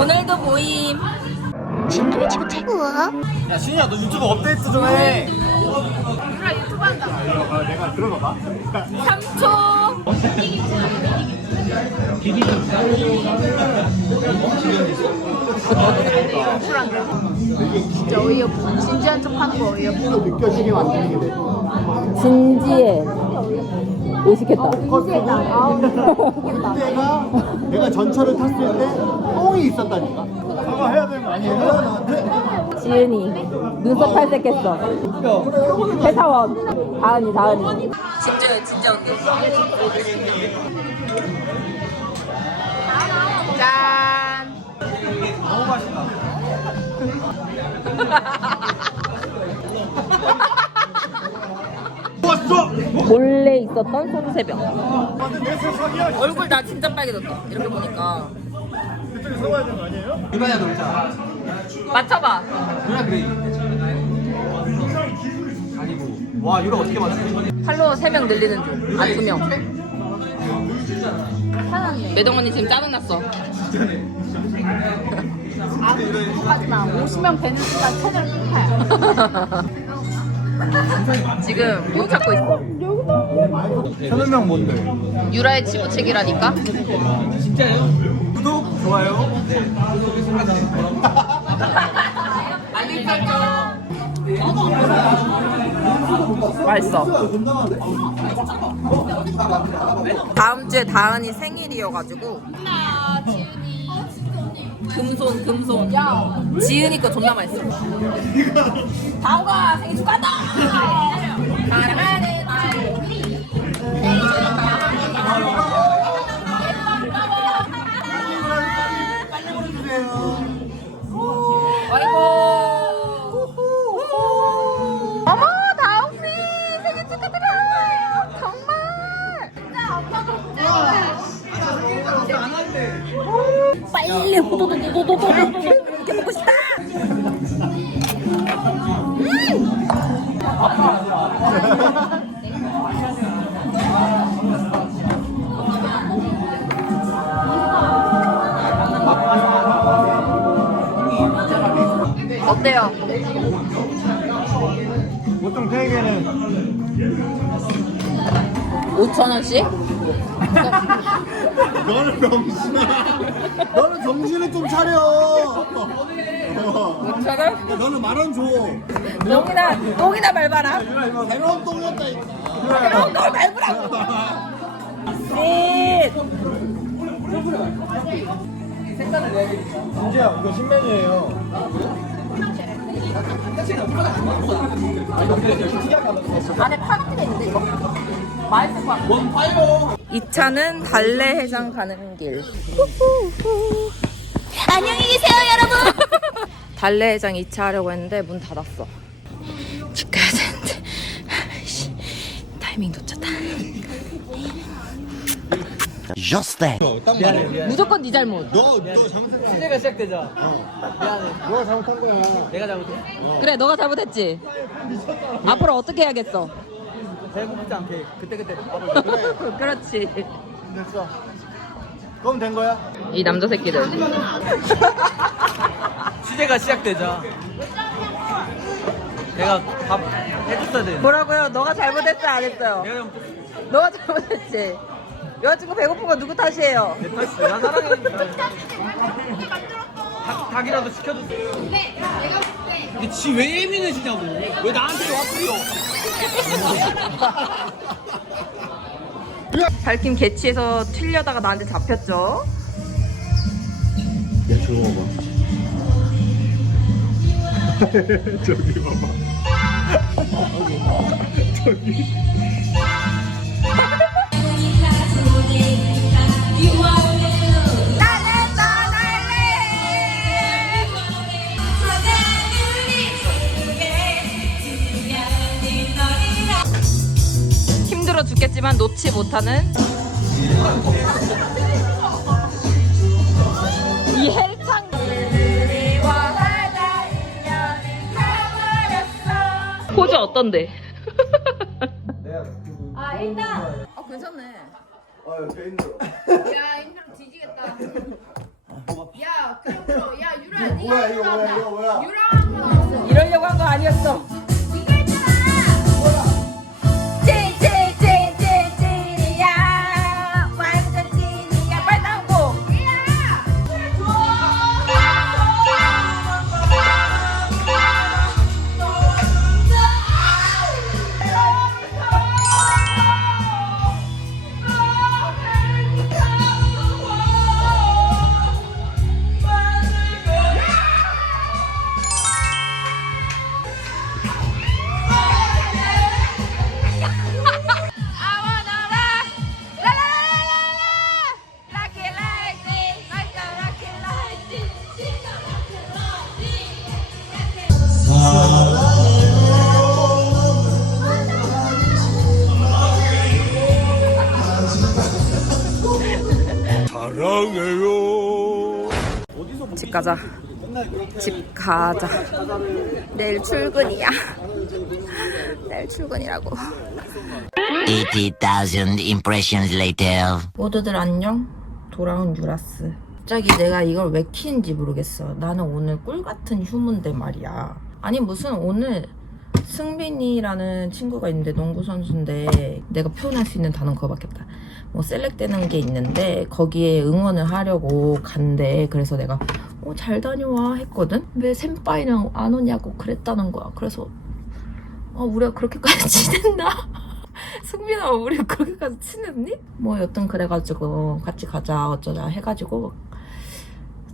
오늘도 모임. 친구의 친구 최고. 야 신이야 너 유튜브 업데이트 좀 해. 누나 유튜브 한다. 내가 들어봐봐. 3초. 진짜 어이없어. 진지한 척 하는 거 어이없어. 느껴지게 만드는 게 돼. 진지해. 의식했다. 그때가 내가 전철을 탔을 때 똥이 있었다니까. 사과해야 되는 거 아니에요? 나한테? 지은이 눈썹 탈색했어. 회사원. 다은이 다은이. 진짜 진짜 언니. 짠. 너무 맛있다. 몰래 있었던 손세병. 세상이야. 얼굴 나 진짜 빨개졌다. 이렇게 보니까. 그쪽에 사과해야 되는 거 아니에요? 유나야 놀자. 맞춰봐. 유나 그래. 아니고. 와 유나 어떻게 맞추지? 팔로워 3명 늘리는 중. 아, 2명. 매동 언니 지금 짜증났어. 아, 하지 마. 50명 되는 순간 채널 폭파야. 지금 뭐 찾고 있어? 서너 명 뭔데? 유라의 치부책이라니까? 구독 좋아요. 알림 설정. 맛있어. 다음 주에 다은이 생일이어가지고. 금손 금손. 지은이 거 존나 맛있어. 다우가 생일 축하한다. 사랑하 아이고. 어머, 다옥씨 생일 축하드려요. 정말. 진짜 엄마가 빨리 호도도도도도도 어때요? 보통 태에게는 5천 원씩? 너는 병신아. 너는 정신을 좀 차려. 어. 5천 원? 너는 만 원 줘. 똥이나 똥이나 밟아라. 새로운 똥이었다니까. 새로운 똥을 밟으라고. 씨. 진지야 이거 신메뉴예요. 안에 파란게 있는데 이거? 맛있을 것 같아. 이 차는 달래 해장 가는 길. 안녕히 계세요, 여러분. 달래 해장 2차 하려고 했는데 문 닫았어. 집 가야 되는데. 아이씨, 타이밍 놓쳤다. Just that. 무조건 네 잘못. 너너 잘못했다. 시대가 시작되자. 너가 잘못한 거야. 내가 잘못해. 그래, 너가 잘못했지. 앞으로 어떻게 해야겠어? 배고프지 않게 그때그때 밥을 그렇지. 됐어. 그럼 된 거야? 이 남자 새끼들. 시대가 시작되자. 내가 밥 해줬어야 돼. 뭐라고요? 너가 잘못했어요, 안 했어요? 내가 잘못했어. 너가 잘못했지. 여자친구 배고픈 거 누구 탓이에요? 내 탓이 내가 사랑해. 닭, 닭이라도 시켜줬어. 근데 지 왜 예민해지냐고. 왜 나한테 와플이요? 밝힘 개치에서 튀려다가 나한테 잡혔죠. 야 저기 봐봐. 저기 봐봐. 힘들어 죽겠지만 놓지 못하는 이 헬창 포즈 어떤데? 아, 일단. 아 괜찮네. 아유 배 힘들어. 야, 힘들어 뒤지겠다. 야, 그럼 뭐야 이거 뭐야 이거 뭐야 이러려고 한 거 아니었어. 집 가자. 집 가자. 내일 출근이야. 내일 출근이라고. 80,000 impressions later. 모두들 안녕. 돌아온 유라스. 갑자기 내가 이걸 왜 키는지 모르겠어. 나는 오늘 꿀 같은 휴무인데 말이야. 아니 무슨 오늘 승빈이라는 친구가 있는데 농구 선수인데 내가 표현할 수 있는 단어는 그거밖에 없다. 뭐 셀렉되는 게 있는데 거기에 응원을 하려고 간대. 그래서 내가 어, 잘 다녀와 했거든. 왜 샘빠이랑 안 오냐고 그랬다는 거야. 그래서 어, 우리가 그렇게까지 친했나? 승민아 우리 그렇게까지 친했니? 뭐 여튼 그래가지고 같이 가자 어쩌자 해가지고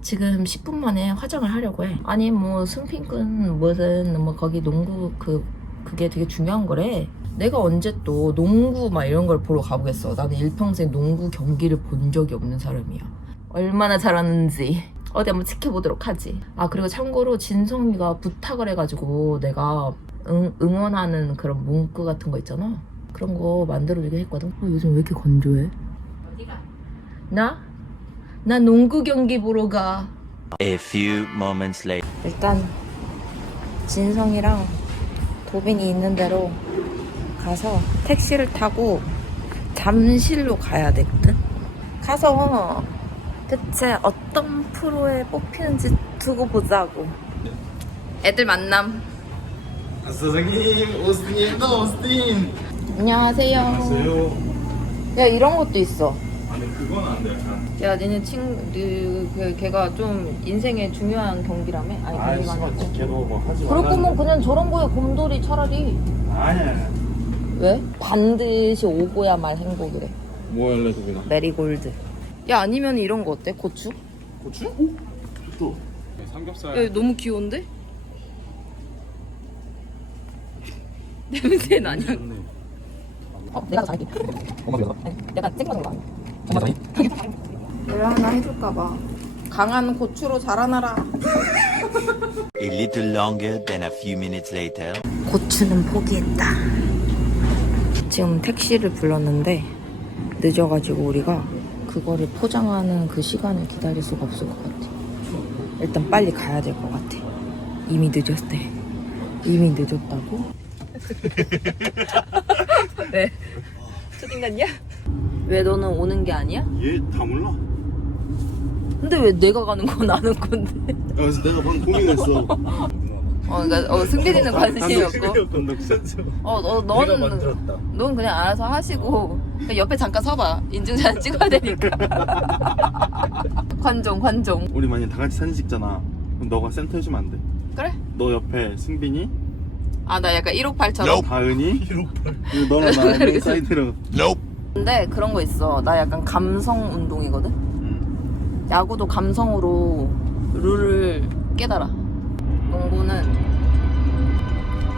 지금 10분 만에 화장을 하려고 해 아니 뭐 승핀군 무슨 뭐 거기 농구 그 그게 되게 중요한 거래 내가 언제 또 농구 막 이런 걸 보러 가보겠어 나는 일평생 농구 경기를 본 적이 없는 사람이야 얼마나 잘하는지 어디 한번 지켜보도록 하지 아 그리고 참고로 진성이가 부탁을 해가지고 내가 응, 응원하는 그런 문구 같은 거 있잖아 그런 거 만들어주게 했거든. 어, 요즘 왜 이렇게 건조해? 나? 나 농구 경기 보러 가. A few moments later. 일단 진성이랑 도빈이 있는 대로 가서 택시를 타고 잠실로 가야 되거든. 가서 대체 어떤 프로에 뽑히는지 두고 보자고. 애들 만남. 선생님 오스틴입니다 오스틴 안녕하세요. 야 이런 것도 있어. 아니 그건 안 돼 야, 니네 친구, 그, 그, 걔가 좀 인생의 중요한 경기라며? 아니, 경기가 아니고. 걔도 뭐 하지 그럴 거면 그냥 저런 거에 곰돌이 차라리. 아니야 왜? 반드시 오고야말 행복이래. 뭐 할래 도빈아 메리골드. 야, 아니면 이런 거 어때? 고추? 고추? 또 삼겹살 야, 너무 귀여운데? 냄새 나냐? 어, 내가 더 잘할게. 아니, 내가 찍어준 거 아니야. 내가 하나 해줄까봐. 강한 고추로 자라나라. A little longer than a few minutes later. 고추는 포기했다. 지금 택시를 불렀는데 늦어가지고 우리가 그거를 포장하는 그 시간을 기다릴 수가 없을 것 같아. 일단 빨리 가야 될 것 같아. 이미 늦었대. 이미 늦었다고? 왜? 초딩 같냐? 왜 너는 오는 게 아니야? 얘 다 몰라 근데 왜 내가 가는 거 나는 건데? 그래서 내가 방금 고민했어 어, 그러니까 어, 승빈이는 관심이 없고. 어, 너, 너는. 넌 그냥 알아서 하시고, 옆에 잠깐 서봐. 인증사진 찍어야 되니까. 관종, 관종. 우리 만약 다 같이 사진 찍잖아 그럼 너가 센터 해주면 안 돼? 그래? 너 옆에 승빈이 아, 나 약간 158처럼. 다은이 그리고 너랑 나는 알겠어. 사이드로 근데 그런 거 있어. 나 약간 감성 운동이거든? 야구도 감성으로 룰을 깨달아. 농구는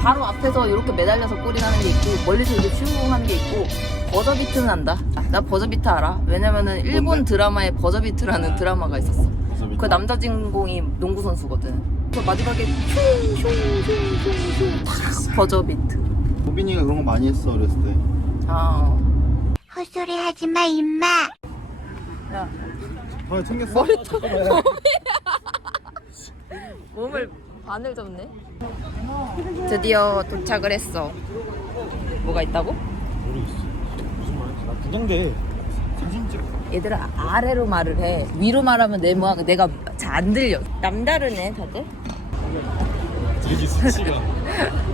바로 앞에서 이렇게 매달려서 골이 나는 게 있고, 멀리서 이렇게 슈 하는 게 있고, 버저비트는 안다. 나 버저비트 알아. 왜냐면은 일본 뭔데? 드라마에 버저비트라는 드라마가 있었어. 버저비트. 그 남자 주인공이 농구 선수거든. 그 마지막에 슝슝슝슝슝 버저비트. 도빈이가 그런 거 많이 했어 어렸을 때 아. 헛소리 하지 마, 임마. 야, 아 챙겼어? 머리 터 몸을 반을 접네. 드디어 도착을 했어. 뭐가 있다고? 나 긴장돼 얘들아 아래로 말을 해. 위로 말하면 내 뭐, 내가 잘 안 들려. 남다르네 다들? 되게 수치가.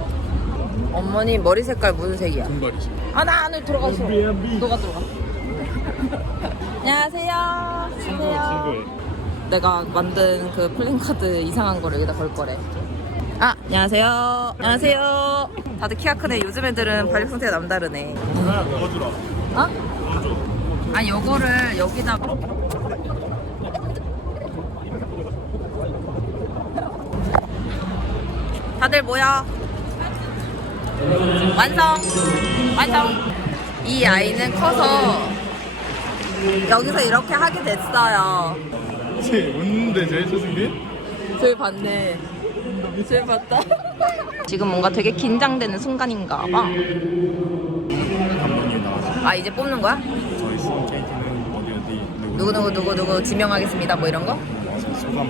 어머니 머리 색깔 무슨 색이야? 금발이지. 아 나 안에 들어가서 너가 들어가? 안녕하세요. 안녕하세요. 내가 만든 그 플랜카드 이상한 거를 여기다 걸 거래. 아 안녕하세요. 안녕하세요. 다들 키가 크네. 요즘 애들은 발육 상태가 남다르네. 어? 아 요거를 여기다 다들 모여. 완성. 완성. 이 아이는 커서 여기서 이렇게 하게 됐어요. 쟤 웃는데 쟤 조승빈? 쟤 봤네. 쟤 봤다. 지금 뭔가 되게 긴장되는 순간인가 봐 아 이제 뽑는 거야? 저희 수원 케이크는 어디 어디 누구 누구 누구 누구 지명하겠습니다 뭐 이런 거? 소감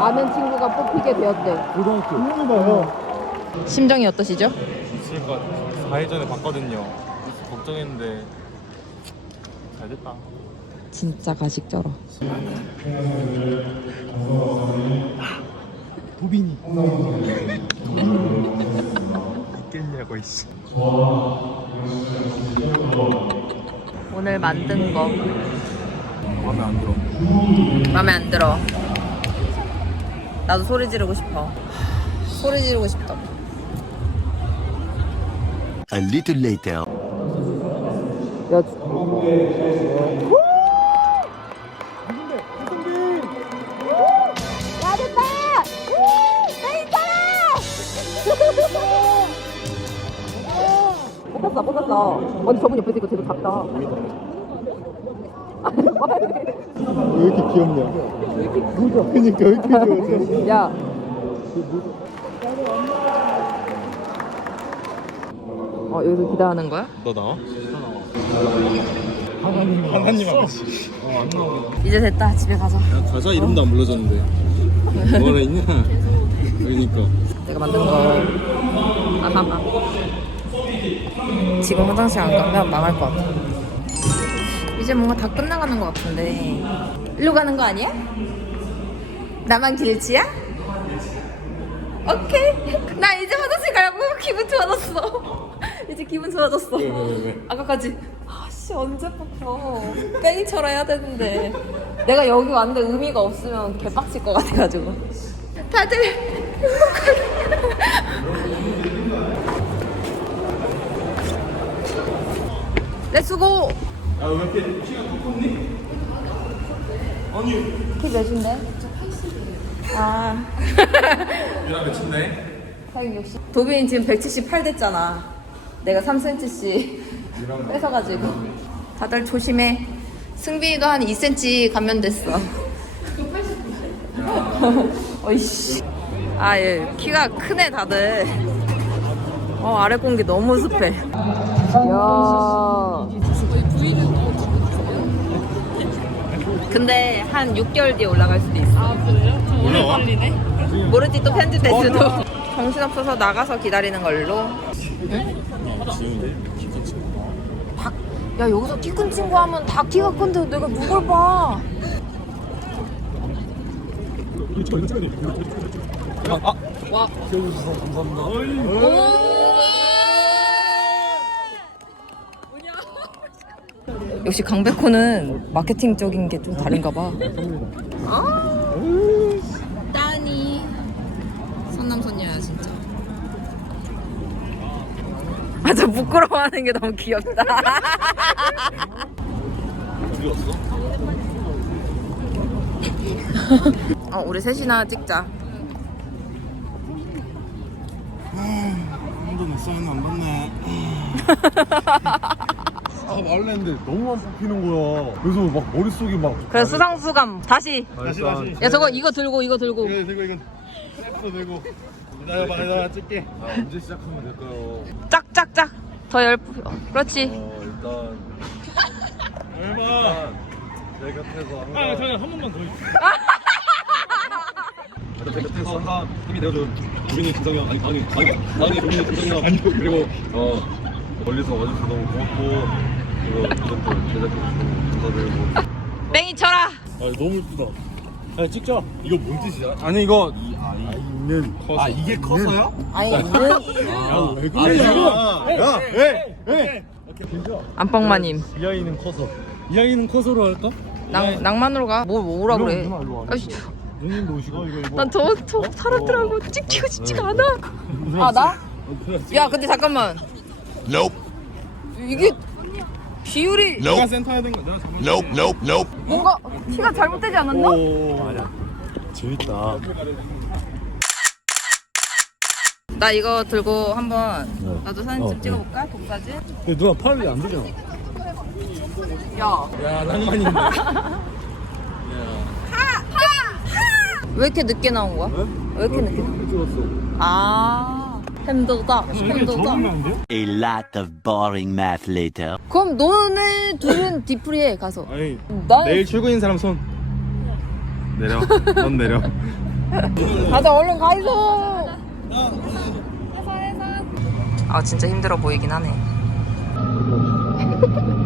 아는 친구가 뽑히게 되었대 고등학교. 봐요. 심정이 어떠시죠? 미칠 것 같아 4일 전에 봤거든요 걱정했는데 잘 됐다. 진짜 가식 쩔어. 도빈이. 있겠냐고 이씨. 오늘 만든 거. 마음에 안 들어. 마음에 안 들어. 나도 소리 지르고 싶어. 소리 지르고 싶다. A little later. 야, 야 됐다 나 있잖아 뽑았어 뽑았어 아니 저분 옆에 있고 되게 작다 왜 이렇게 귀엽냐? 그니까 왜 이렇게 귀여워? 야 어, 여기서 기다하는 거야? 너 나와? 하나님 하나님 아버지 어안 나오고 이제 됐다. 집에 가자. 야 가자 이름도 안 불러줬는데 뭐라 있냐 그러니까 내가 만든 거. 아하하. 지금 화장실 안 가면 망할 것 같아. 이제 뭔가 다 끝나가는 것 같은데. 일로 가는 거 아니야? 나만 길치야? 오케이. 나 이제 화장실 가려고 기분 좋아졌어. 이제 기분 좋아졌어. 왜, 왜, 왜? 아까까지 아씨 언제 뽑혀? 뺑이처럼 해야 되는데. 내가 여기 왔는데 의미가 없으면 개빡칠 것 같아가지고. 다들 렛츠고 야왜 이렇게 키가 컸니? 아니. 키 몇인데? 아. 유나 몇인데? 160 도빈이 지금 178 됐잖아 내가 3cm씩 뺏어가지고. 다들 조심해. 승빈이도 한 2cm 감면됐어. 어이씨. 아얘 키가 크네 다들. 어 아래 공기 너무 습해. 야. 근데 한 6개월 뒤에 올라갈 수도 있어. 올라와? 모르지 또 편집될 수도. 정신없어서 나가서 기다리는 걸로 박, 야 여기서 키 큰 친구 하면 다 키가 큰데 내가 누굴 봐? 아, 와. 키워주셔서 감사합니다. 역시 강백호는 마케팅적인 게 좀 다른가 봐. 아, 따니. 선남선녀야 진짜. 아, 저 부끄러워하는 게 너무 귀엽다. 어디 갔어? 어, 우리 셋이나 찍자. 사인 안 받네 아 말을 했는데 너무만 뽑히는 거야. 그래서 막 머릿속이 막. 그래 수상수감 다시. 다시 다시 야 저거 이거 들고 이거 들고. 이거 들고 이거 랩도 들고 기다려봐 기다려봐 찍게 아, 언제 시작하면 될까요? 짝짝짝. 더 열. 그렇지. 어 일단 얼마 아 잠깐 한 번만 더. 제 곁에서 항상 힘이 되어준 우빈이 김성현 아니 아니 아니 아니 우빈이 김성현 그리고 어 멀리서 와주셔서 너무 고맙고 그리고 이런 또 제작해 주셔서 감사드리고 뺑이 쳐라. 아 너무 예쁘다. 야 찍자. 이거 뭔 뜻이야? 아니 이거 아 이게 컸어요? 아니 이는 왜 그래? 야, 왜? 왜? 안방마님 이 아이는 커서. 이 아이는 커서로 할까? 낭 낭만으로 가. 뭘 오라 그래. 아이씨, 누님도 오시고 이거 이거. 난 저 저 사람들하고 찍히고 싶지가 않아. 아 나? 야 근데 잠깐만. Nope. 이게 비율이 내가 센터 해야 되는 거 내가 잘못. Nope. Nope. Nope. 뭔가 키가 잘못되지 않았나? 재밌다. 나 이거 들고 한번 나도 사진 좀 찍어볼까? 독사진? 근데 누나 팔이 안 되잖아. 야. 야 낭만인데. 왜 이렇게 늦게 나온 거야? 왜 이렇게 늦게 나온 거야? 찍었어. 아 힘들다 힘들다? A lot of boring math later. 그럼 너네 둘은 디프리해 가서 아니 난 내일 출근인 사람 손. 내려. 넌 내려. 가자 얼른 가 있어 아 진짜 힘들어 보이긴 하네